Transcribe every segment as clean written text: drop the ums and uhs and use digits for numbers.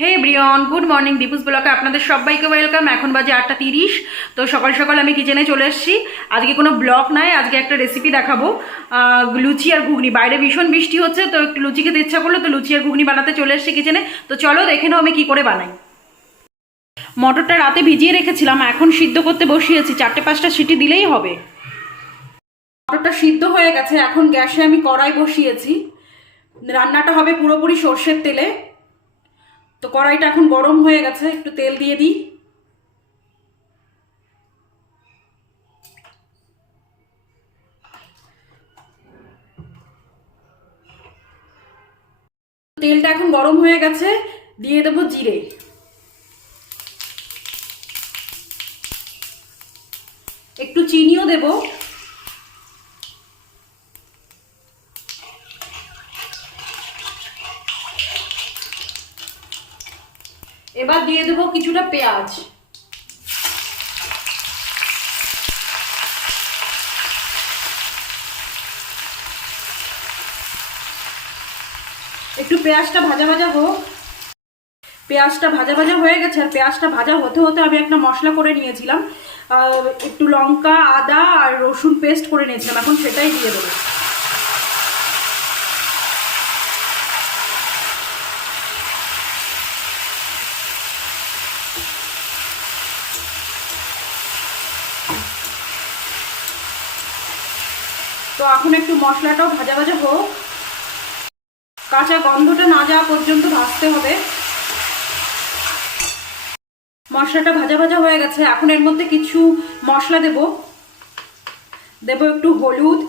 হে Brian, good morning. Deepu's ব্লকে আপনাদের সবাইকে ওয়েলকাম। এখন বাজে 8:30। তো সকাল সকাল আমি কিচেনে চলে এসেছি। আজকে কোনো ব্লগ নাই, আজকে একটা রেসিপি দেখাবো। লুচি আর ঘুগনি। বাইরে ভীষণ বৃষ্টি হচ্ছে, তো একটু লুচি খেতে ইচ্ছা করলো, তো লুচি আর ঘুগনি বানাতে চলে এসেছি কিচেনে। তো চলো দেখে নাও আমি কি করে বানাই। মটরটা রাতে ভিজিয়ে রেখেছিলাম, এখন সিদ্ধ করতে বসিয়েছি। 4-5টা সিটি দিলেই হবে। মটরটা সিদ্ধ হয়ে গেছে, এখন গ্যাসে আমি কড়াই বসিয়েছি। রান্নাটা হবে পুরোপুরি সর্ষের তেলে। তো কড়াইটা এখন গরম হয়ে গেছে, একটু তেল দিয়ে দিই। তেলটা এখন গরম হয়ে গেছে, দিয়ে দেবো জিরে, একটু চিনিও দেব। এবার দিয়ে দেবো কিছুটা পেঁয়াজ, একটু পেঁয়াজটা ভাজা ভাজা হোক। পেঁয়াজটা ভাজা ভাজা হয়ে গেছে, আর পেঁয়াজটা ভাজা হতে হতে আমি একটা মশলা করে নিয়েছিলাম, একটু লঙ্কা, আদা আর রসুন পেস্ট করে নিয়েছিলাম, এখন সেটাই দিয়ে দেবো। তো এখন একটু মশলাটাও ভাজা ভাজা হোক, কাঁচা গন্ধটা না যাওয়া পর্যন্ত ভাজতে হবে। মশলাটা ভাজা ভাজা হয়ে গেছে, এখন এর মধ্যে কিছু মশলা দেব। একটু হলুদ,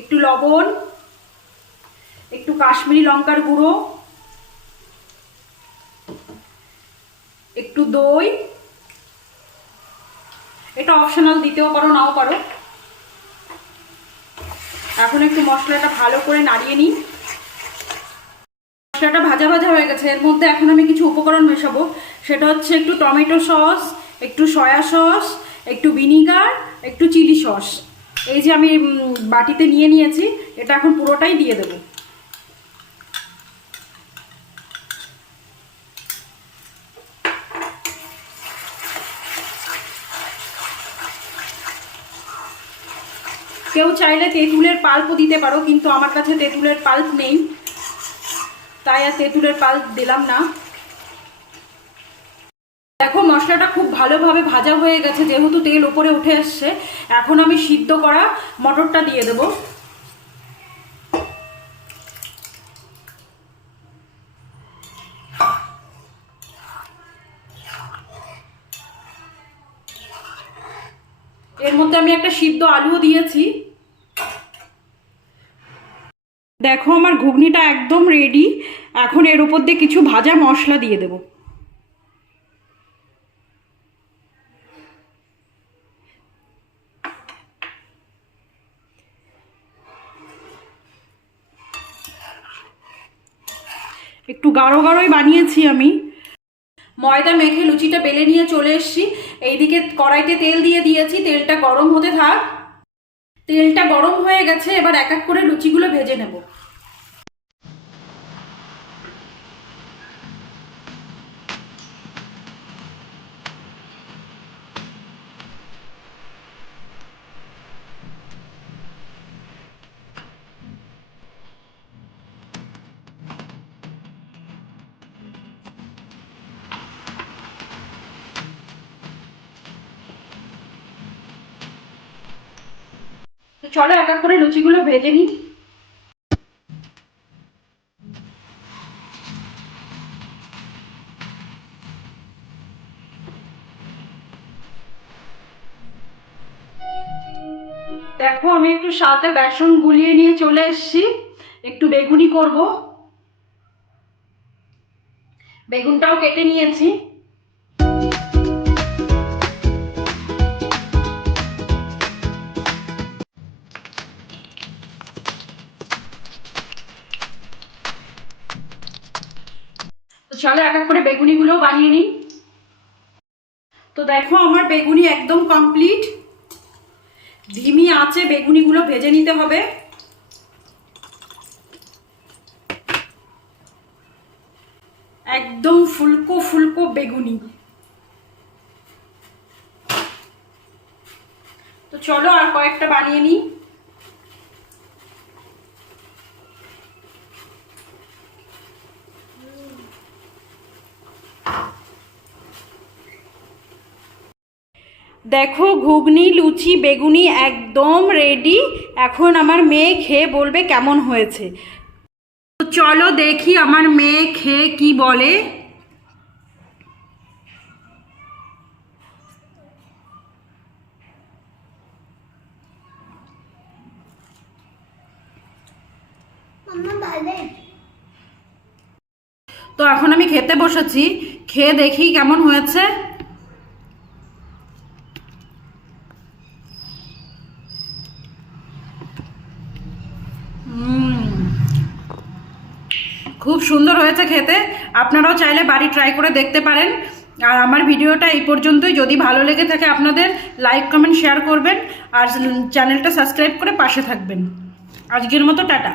একটু লবণ, একটু কাশ্মীরি লঙ্কার গুঁড়ো, একটু দই। এটা অপশনাল, দিতেও পারো নাও পারো। এখন একটু মশলাটা ভালো করে নাড়িয়ে নিই। মশলাটা ভাজা ভাজা হয়ে গেছে, এর মধ্যে এখন আমি কিছু উপকরণ মেশাবো। সেটা হচ্ছে একটু টমেটো সস, একটু সয়া সস, একটু ভিনিগার, একটু চিলি সস। এই যে আমি বাটিতে নিয়ে নিয়েছি, এটা এখন পুরোটাই দিয়ে দেবো। কেউ চাইলে তেঁতুলের পাল্পও দিতে পারো, কিন্তু আমার কাছে তেঁতুলের পাল্প নেই, তাই আর তেঁতুলের পাল্প দিলাম না। দেখো মশলাটা খুব ভালোভাবে ভাজা হয়ে গেছে, যেহেতু তেল উপরে উঠে আসছে। এখন আমি সিদ্ধ করা মটরটা দিয়ে দেব। এর মধ্যে আমি একটা সিদ্ধ আলুও দিয়েছি। দেখো আমার ঘুগনিটা একদম রেডি। এখন এর উপর দিয়ে কিছু ভাজা মশলা দিয়ে দেব। একটু গাঢ় গাঢ়ই বানিয়েছি আমি। ময়দা মেখে লুচিটা বেলে নিয়ে চলে এসেছি। এইদিকে কড়াইতে তেল দিয়ে দিয়েছি, তেলটা গরম হতে থাক। তেলটা গরম হয়ে গেছে, এবার এক এক করে লুচিগুলো ভেজে নেব। তো চলো এক এক করে লুচিগুলো ভেজে নিই। দেখো আমি একটু সাথে বেসন গুলিয়ে নিয়ে চলে এসেছি। একটু বেগুনি করব, বেগুনটাও কেটে নিয়েছি। তো চলো এক এক করে বেগুনিগুলো বানিয়ে নিই। তো দেখো আমার বেগুনি একদম কমপ্লিট। ধিমি আঁচে বেগুনিগুলো ভেজে নিতে হবে। একদম ফুলকো ফুলকো বেগুনি। তো চলো আর কয়েকটা বানিয়ে নিই। দেখো ঘুগনি লুচি বেগুনি একদম রেডি। এখন আমার মেয়ে খেয়ে বলবে কেমন হয়েছে। তো চলো দেখি আমার মেয়ে খেয়ে কি বলে। তো এখন আমি খেতে বসেছি, খেয়ে দেখি কেমন হয়েছে। খুব সুন্দর হয়েছে খেতে। আপনারাও চাইলে বাড়ি ট্রাই করে দেখতে পারেন। আর আমার ভিডিওটা এই পর্যন্তই। যদি ভালো লেগে থাকে আপনাদের লাইক কমেন্ট শেয়ার করবেন আর চ্যানেলটা সাবস্ক্রাইব করে পাশে থাকবেন। আজকের মতো টাটা।